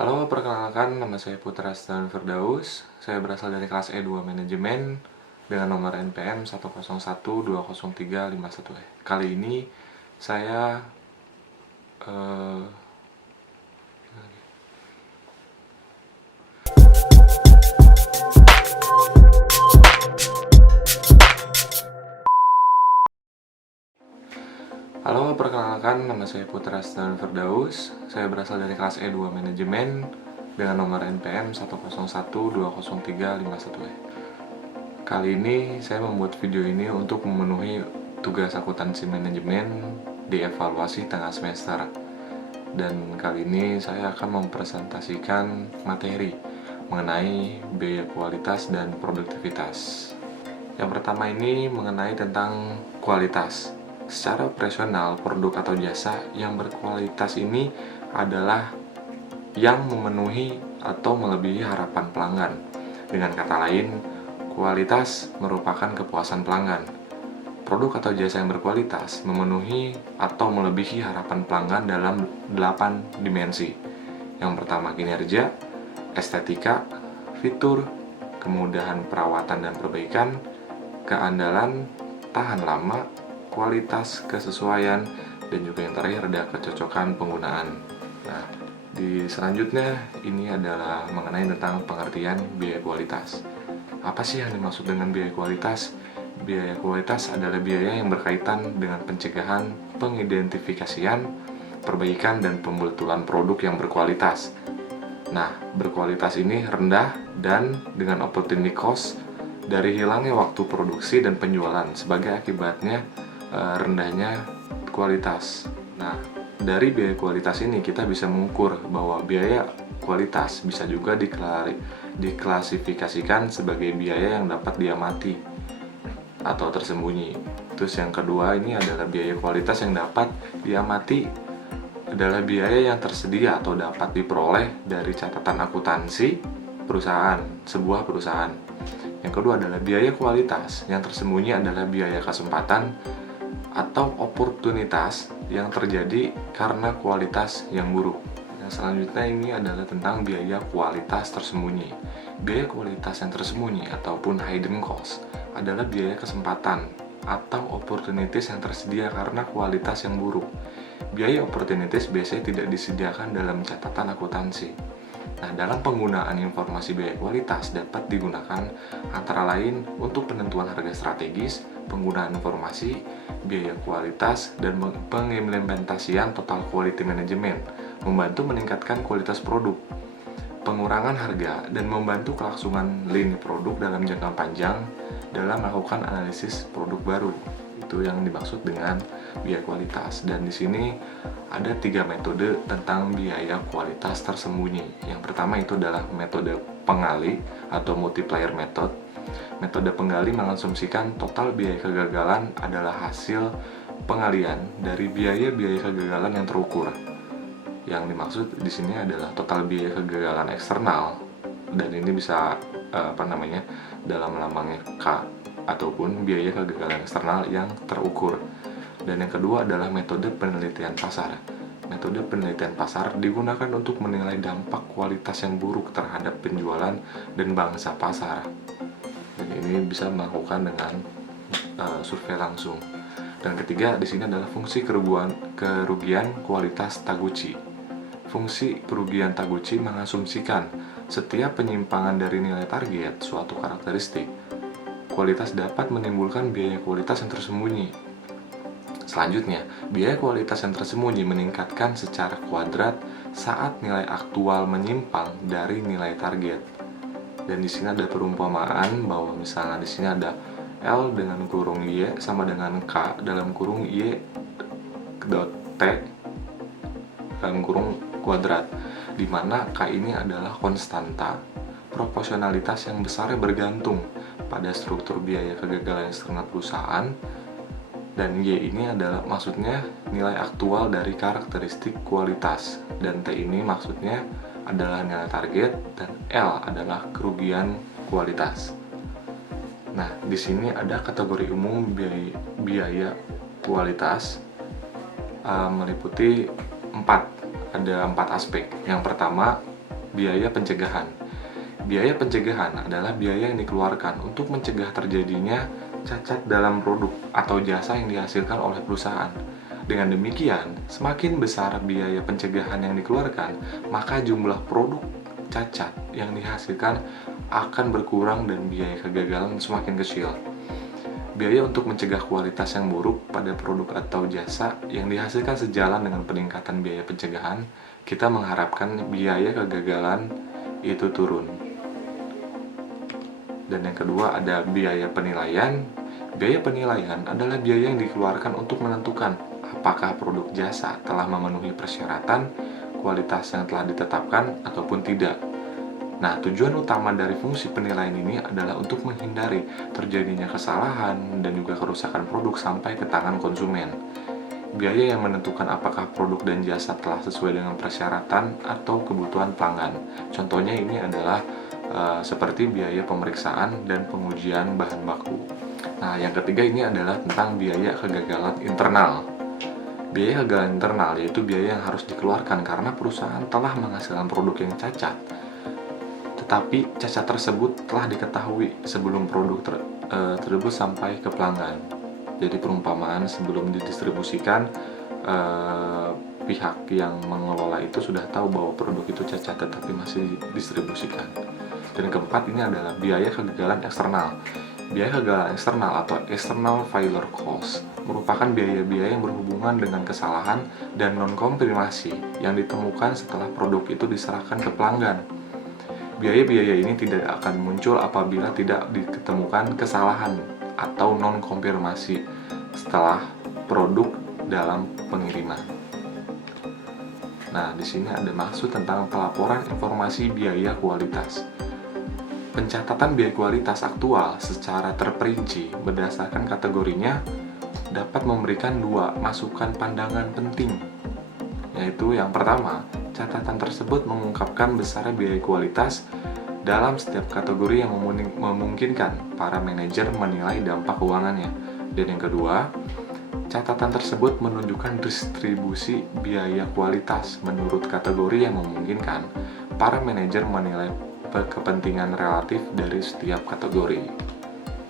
Halo, perkenalkan nama saya Putra Stan Firdaus. Saya berasal dari kelas E2 Manajemen dengan nomor NPM 101203511. Kali ini saya eh, Halo, perkenalkan nama saya Putra Stan Firdaus. Saya berasal dari kelas E2 Manajemen dengan nomor NPM 101203511. Kali ini saya membuat video ini untuk memenuhi tugas akuntansi manajemen di evaluasi tengah semester. Dan kali ini saya akan mempresentasikan materi mengenai biaya kualitas dan produktivitas. Yang pertama ini mengenai tentang kualitas. Secara operasional, produk atau jasa yang berkualitas ini adalah yang memenuhi atau melebihi harapan pelanggan. Dengan kata lain, kualitas merupakan kepuasan pelanggan. Produk atau jasa yang berkualitas memenuhi atau melebihi harapan pelanggan dalam 8 dimensi. Yang pertama kinerja, estetika, fitur, kemudahan perawatan dan perbaikan, keandalan, tahan lama, kualitas, kesesuaian, dan juga yang terakhir ada kecocokan penggunaan. Nah, di selanjutnya ini adalah mengenai tentang pengertian biaya kualitas. Apa sih yang dimaksud dengan biaya kualitas? Biaya kualitas adalah biaya yang berkaitan dengan pencegahan, pengidentifikasian, perbaikan, dan pembetulan produk yang berkualitas. Nah, berkualitas ini rendah dan dengan opportunity cost dari hilangnya waktu produksi dan penjualan sebagai akibatnya rendahnya kualitas. Nah, dari biaya kualitas ini kita bisa mengukur bahwa biaya kualitas bisa juga diklasifikasikan sebagai biaya yang dapat diamati atau tersembunyi. Terus yang kedua ini adalah biaya kualitas yang dapat diamati adalah biaya yang tersedia atau dapat diperoleh dari catatan akuntansi sebuah perusahaan. Yang kedua adalah biaya kualitas yang tersembunyi adalah biaya kesempatan atau oportunitas yang terjadi karena kualitas yang buruk. Yang selanjutnya ini adalah tentang biaya kualitas tersembunyi. Biaya kualitas yang tersembunyi ataupun hidden cost adalah biaya kesempatan atau opportunities yang tersedia karena kualitas yang buruk. Biaya opportunities biasanya tidak disediakan dalam catatan akuntansi. Nah, dalam penggunaan informasi biaya kualitas dapat digunakan antara lain untuk penentuan harga strategis, penggunaan informasi, biaya kualitas, dan pengimplementasian total quality management, membantu meningkatkan kualitas produk, pengurangan harga, dan membantu kelangsungan lini produk dalam jangka panjang dalam melakukan analisis produk baru. Itu yang dimaksud dengan biaya kualitas. Dan di sini ada 3 metode tentang biaya kualitas tersembunyi. Yang pertama itu adalah metode pengali atau multiplier method. Metode penggali mengasumsikan total biaya kegagalan adalah hasil pengalian dari biaya-biaya kegagalan yang terukur. Yang dimaksud di sini adalah total biaya kegagalan eksternal, dan ini bisa dalam lambangnya K, ataupun biaya kegagalan eksternal yang terukur. Dan yang kedua adalah metode penelitian pasar. Metode penelitian pasar digunakan untuk menilai dampak kualitas yang buruk terhadap penjualan dan bangsa pasar. Dan ini bisa melakukan dengan survei langsung. Dan ketiga di sini adalah fungsi kerugian kualitas Taguchi. Fungsi kerugian Taguchi mengasumsikan setiap penyimpangan dari nilai target suatu karakteristik kualitas dapat menimbulkan biaya kualitas yang tersembunyi. Selanjutnya, biaya kualitas yang tersembunyi meningkatkan secara kuadrat saat nilai aktual menyimpang dari nilai target. Dan di sini ada perumpamaan bahwa misalnya di sini ada L dengan kurung Y sama dengan K dalam kurung Y dot T dalam kurung kuadrat, di mana K ini adalah konstanta proporsionalitas yang besarnya bergantung pada struktur biaya kegagalan eksternal perusahaan, dan Y ini adalah maksudnya nilai aktual dari karakteristik kualitas, dan T ini maksudnya adalah nilai target, dan L adalah kerugian kualitas. Nah, di sini ada kategori umum biaya kualitas meliputi ada 4 aspek. Yang pertama biaya pencegahan. Biaya pencegahan adalah biaya yang dikeluarkan untuk mencegah terjadinya cacat dalam produk atau jasa yang dihasilkan oleh perusahaan. Dengan demikian, semakin besar biaya pencegahan yang dikeluarkan, maka jumlah produk cacat yang dihasilkan akan berkurang dan biaya kegagalan semakin kecil. Biaya untuk mencegah kualitas yang buruk pada produk atau jasa yang dihasilkan sejalan dengan peningkatan biaya pencegahan, kita mengharapkan biaya kegagalan itu turun. Dan yang kedua ada biaya penilaian. Biaya penilaian adalah biaya yang dikeluarkan untuk menentukan apakah produk jasa telah memenuhi persyaratan kualitas yang telah ditetapkan ataupun tidak. Nah, tujuan utama dari fungsi penilaian ini adalah untuk menghindari terjadinya kesalahan dan juga kerusakan produk sampai ke tangan konsumen. Biaya yang menentukan apakah produk dan jasa telah sesuai dengan persyaratan atau kebutuhan pelanggan. Contohnya ini adalah seperti biaya pemeriksaan dan pengujian bahan baku. Nah, yang ketiga ini adalah tentang biaya kegagalan internal. Biaya kegagalan internal yaitu biaya yang harus dikeluarkan karena perusahaan telah menghasilkan produk yang cacat. Tetapi cacat tersebut telah diketahui sebelum produk tersebut sampai ke pelanggan. Jadi perumpamaan sebelum didistribusikan, pihak yang mengelola itu sudah tahu bahwa produk itu cacat tetapi masih didistribusikan. Dan keempat ini adalah biaya kegagalan eksternal. Biaya kegagalan eksternal atau external failure cost merupakan biaya-biaya yang berhubungan dengan kesalahan dan non-konfirmasi yang ditemukan setelah produk itu diserahkan ke pelanggan. Biaya-biaya ini tidak akan muncul apabila tidak ditemukan kesalahan atau non-konfirmasi setelah produk dalam pengiriman. Nah, di sini ada maksud tentang pelaporan informasi biaya kualitas. Pencatatan biaya kualitas aktual secara terperinci berdasarkan kategorinya dapat memberikan dua masukan pandangan penting, yaitu yang pertama, catatan tersebut mengungkapkan besar biaya kualitas dalam setiap kategori yang memungkinkan para manajer menilai dampak keuangannya. Dan yang kedua, catatan tersebut menunjukkan distribusi biaya kualitas menurut kategori yang memungkinkan para manajer menilai kepentingan relatif dari setiap kategori.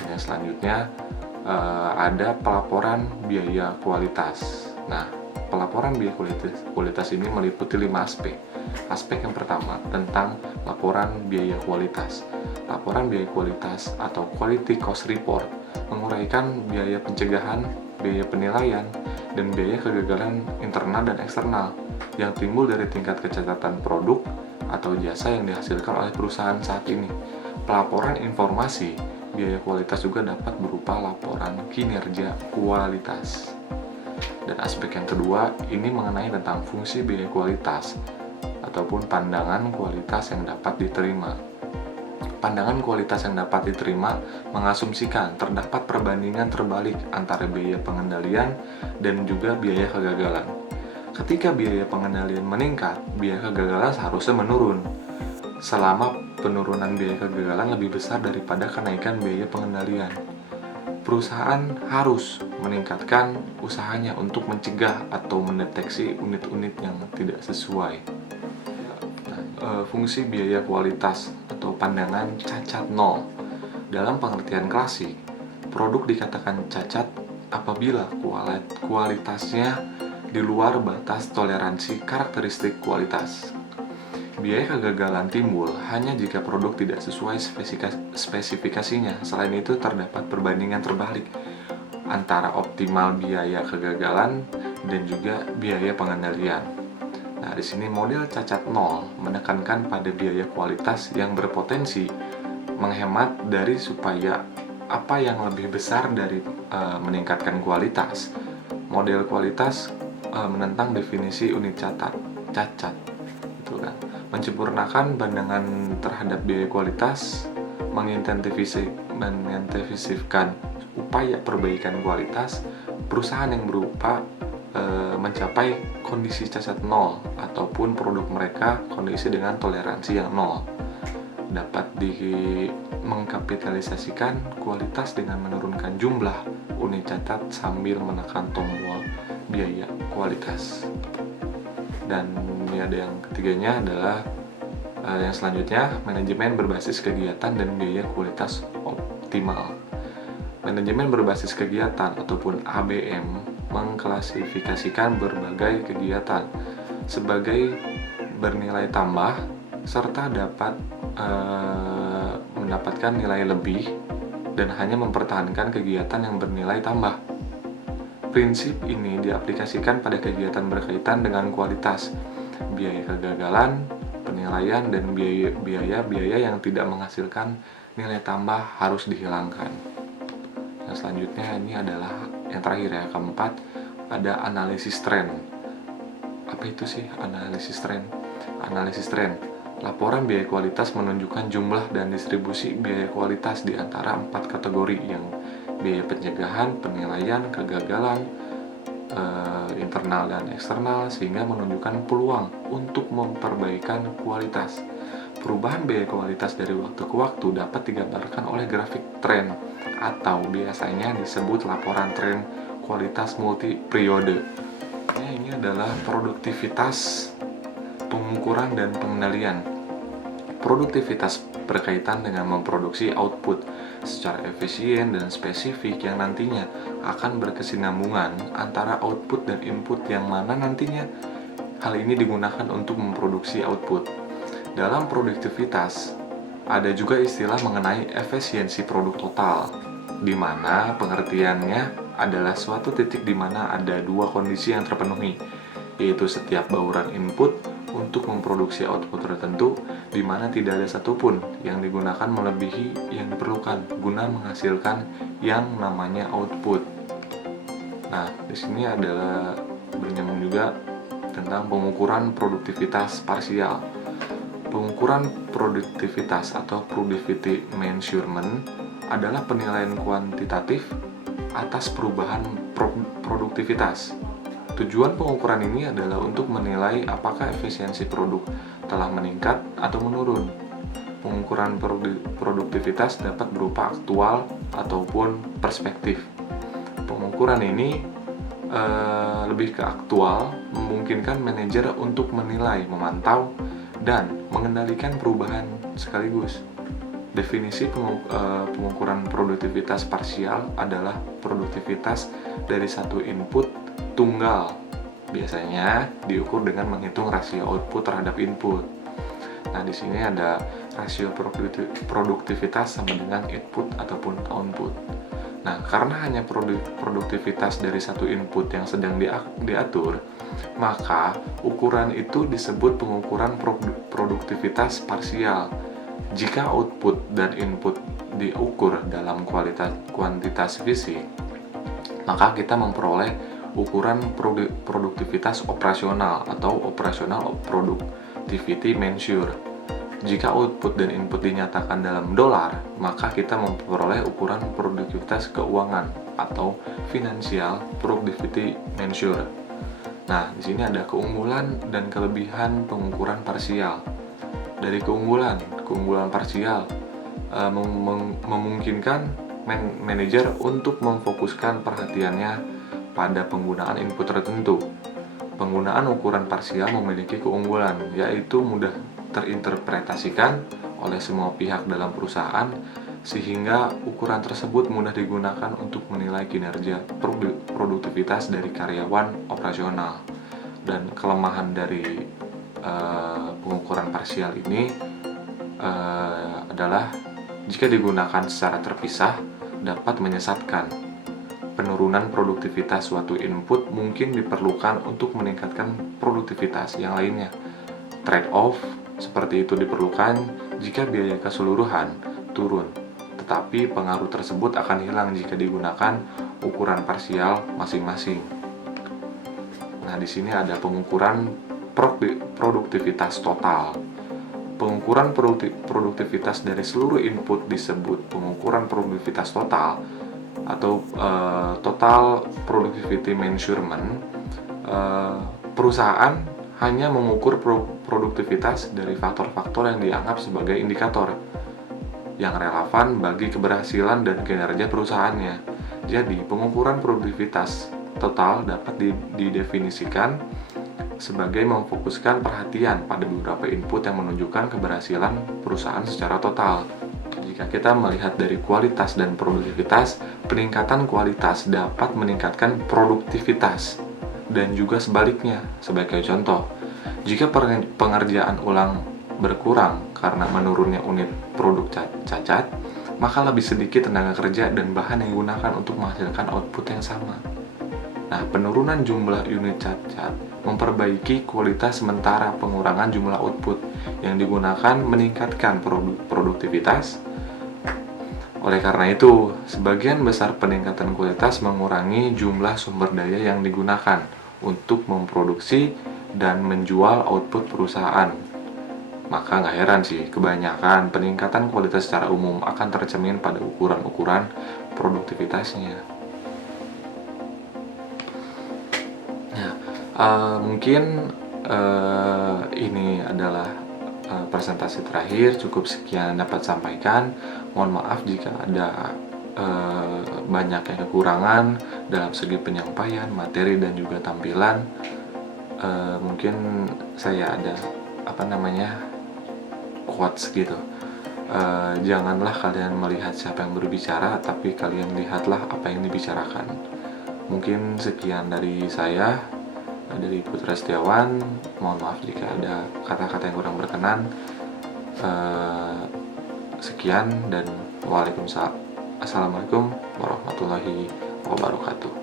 Dan yang selanjutnya ada pelaporan biaya kualitas. Nah, pelaporan biaya kualitas ini meliputi 5 aspek. Aspek yang pertama tentang laporan biaya kualitas. Laporan biaya kualitas atau Quality Cost Report menguraikan biaya pencegahan, biaya penilaian, dan biaya kegagalan internal dan eksternal yang timbul dari tingkat kecacatan produk atau jasa yang dihasilkan oleh perusahaan saat ini. Pelaporan informasi biaya kualitas juga dapat berupa laporan kinerja kualitas. Dan aspek yang kedua ini mengenai tentang fungsi biaya kualitas ataupun pandangan kualitas yang dapat diterima. Pandangan kualitas yang dapat diterima mengasumsikan terdapat perbandingan terbalik antara biaya pengendalian dan juga biaya kegagalan. Ketika biaya pengendalian meningkat, biaya kegagalan seharusnya menurun. Selama penurunan biaya kegagalan lebih besar daripada kenaikan biaya pengendalian, perusahaan harus meningkatkan usahanya untuk mencegah atau mendeteksi unit-unit yang tidak sesuai. Fungsi biaya kualitas atau pandangan cacat nol. Dalam pengertian klasik, produk dikatakan cacat apabila kualitasnya di luar batas toleransi karakteristik kualitas. Biaya kegagalan timbul hanya jika produk tidak sesuai spesifikasinya. Selain itu, terdapat perbandingan terbalik antara optimal biaya kegagalan dan juga biaya pengendalian. Nah, di sini model cacat nol menekankan pada biaya kualitas yang berpotensi menghemat dari supaya apa yang lebih besar dari meningkatkan kualitas. Model kualitas menentang definisi unit cacat, gitu kan. Menyempurnakan pandangan terhadap biaya kualitas, mengintensifkan upaya perbaikan kualitas perusahaan yang berupa mencapai kondisi cacat nol ataupun produk mereka kondisi dengan toleransi yang nol. Dapat mengkapitalisasikan kualitas dengan menurunkan jumlah unit catat sambil menekan tombol biaya kualitas. Dan ini ada yang ketiganya adalah Yang selanjutnya, manajemen berbasis kegiatan dan biaya kualitas optimal. Manajemen berbasis kegiatan ataupun ABM mengklasifikasikan berbagai kegiatan sebagai bernilai tambah serta dapat mendapatkan nilai lebih dan hanya mempertahankan kegiatan yang bernilai tambah. Prinsip ini diaplikasikan pada kegiatan berkaitan dengan kualitas, biaya kegagalan, penilaian, dan biaya-biaya yang tidak menghasilkan nilai tambah harus dihilangkan. Yang selanjutnya ini adalah yang terakhir ya, keempat, ada analisis tren. Apa itu sih analisis tren? Analisis tren, laporan biaya kualitas menunjukkan jumlah dan distribusi biaya kualitas di antara 4 kategori yang biaya pencegahan, penilaian, kegagalan, internal dan eksternal, sehingga menunjukkan peluang untuk memperbaikan kualitas. Perubahan biaya kualitas dari waktu ke waktu dapat digambarkan oleh grafik tren atau biasanya disebut laporan tren kualitas multi periode. Ini adalah produktivitas, pengukuran dan pengendalian. Produktivitas berkaitan dengan memproduksi output secara efisien dan spesifik yang nantinya akan berkesinambungan antara output dan input, yang mana nantinya hal ini digunakan untuk memproduksi output. Dalam produktivitas ada juga istilah mengenai efisiensi produk total, di mana pengertiannya adalah suatu titik di mana ada dua kondisi yang terpenuhi, yaitu setiap bauran input untuk memproduksi output tertentu, di mana tidak ada satupun yang digunakan melebihi yang diperlukan guna menghasilkan yang namanya output. Nah, di sini adalah bernyambung juga tentang pengukuran produktivitas parsial. Pengukuran produktivitas atau productivity measurement adalah penilaian kuantitatif atas perubahan produktivitas. Tujuan pengukuran ini adalah untuk menilai apakah efisiensi produk telah meningkat atau menurun. Pengukuran produktivitas dapat berupa aktual ataupun perspektif. Pengukuran ini lebih ke aktual, memungkinkan manajer untuk menilai, memantau, dan mengendalikan perubahan sekaligus. Definisi pengukuran produktivitas parsial adalah produktivitas dari satu input tunggal, biasanya diukur dengan menghitung rasio output terhadap input. Nah, di sini ada rasio produktivitas sama dengan input ataupun output. Nah, karena hanya produktivitas dari satu input yang sedang diatur, maka ukuran itu disebut pengukuran produktivitas parsial. Jika output dan input diukur dalam kuantitas fisik, maka kita memperoleh ukuran produktivitas operasional atau operational productivity measure. Jika output dan input dinyatakan dalam dolar, maka kita memperoleh ukuran produktivitas keuangan atau financial productivity measure. Nah, di sini ada keunggulan dan kelebihan pengukuran parsial. Dari keunggulan parsial memungkinkan manajer untuk memfokuskan perhatiannya pada penggunaan input tertentu. Penggunaan ukuran parsial memiliki keunggulan, yaitu mudah terinterpretasikan oleh semua pihak dalam perusahaan, sehingga ukuran tersebut mudah digunakan untuk menilai kinerja produktivitas dari karyawan operasional. Dan kelemahan dari pengukuran parsial ini adalah jika digunakan secara terpisah dapat menyesatkan. Penurunan produktivitas suatu input mungkin diperlukan untuk meningkatkan produktivitas yang lainnya. Trade-off seperti itu diperlukan jika biaya keseluruhan turun, tetapi pengaruh tersebut akan hilang jika digunakan ukuran parsial masing-masing. Nah, di sini ada pengukuran produktivitas total. Pengukuran produktivitas dari seluruh input disebut pengukuran produktivitas total atau total productivity measurement. Perusahaan hanya mengukur produktivitas dari faktor-faktor yang dianggap sebagai indikator yang relevan bagi keberhasilan dan kinerja perusahaannya. Jadi, pengukuran produktivitas total dapat didefinisikan sebagai memfokuskan perhatian pada beberapa input yang menunjukkan keberhasilan perusahaan secara total. Jika kita melihat dari kualitas dan produktivitas, peningkatan kualitas dapat meningkatkan produktivitas dan juga sebaliknya. Sebagai contoh, jika pengerjaan ulang berkurang karena menurunnya unit produk cacat, maka lebih sedikit tenaga kerja dan bahan yang digunakan untuk menghasilkan output yang sama. Nah, penurunan jumlah unit cacat memperbaiki kualitas sementara pengurangan jumlah output yang digunakan meningkatkan produktivitas. Oleh karena itu, sebagian besar peningkatan kualitas mengurangi jumlah sumber daya yang digunakan untuk memproduksi dan menjual output perusahaan. Maka nggak heran sih, kebanyakan peningkatan kualitas secara umum akan tercermin pada ukuran-ukuran produktivitasnya. Mungkin ini adalah presentasi terakhir. Cukup sekian dapat sampaikan. Mohon maaf jika ada banyak yang kekurangan dalam segi penyampaian, materi dan juga tampilan. Mungkin saya ada quotes gitu. Janganlah kalian melihat siapa yang berbicara, tapi kalian lihatlah apa yang dibicarakan. Mungkin sekian dari saya, dari Putra Setiawan. Mohon maaf jika ada kata-kata yang kurang berkenan. Sekian dan waalaikumsalam. Assalamualaikum warahmatullahi wabarakatuh.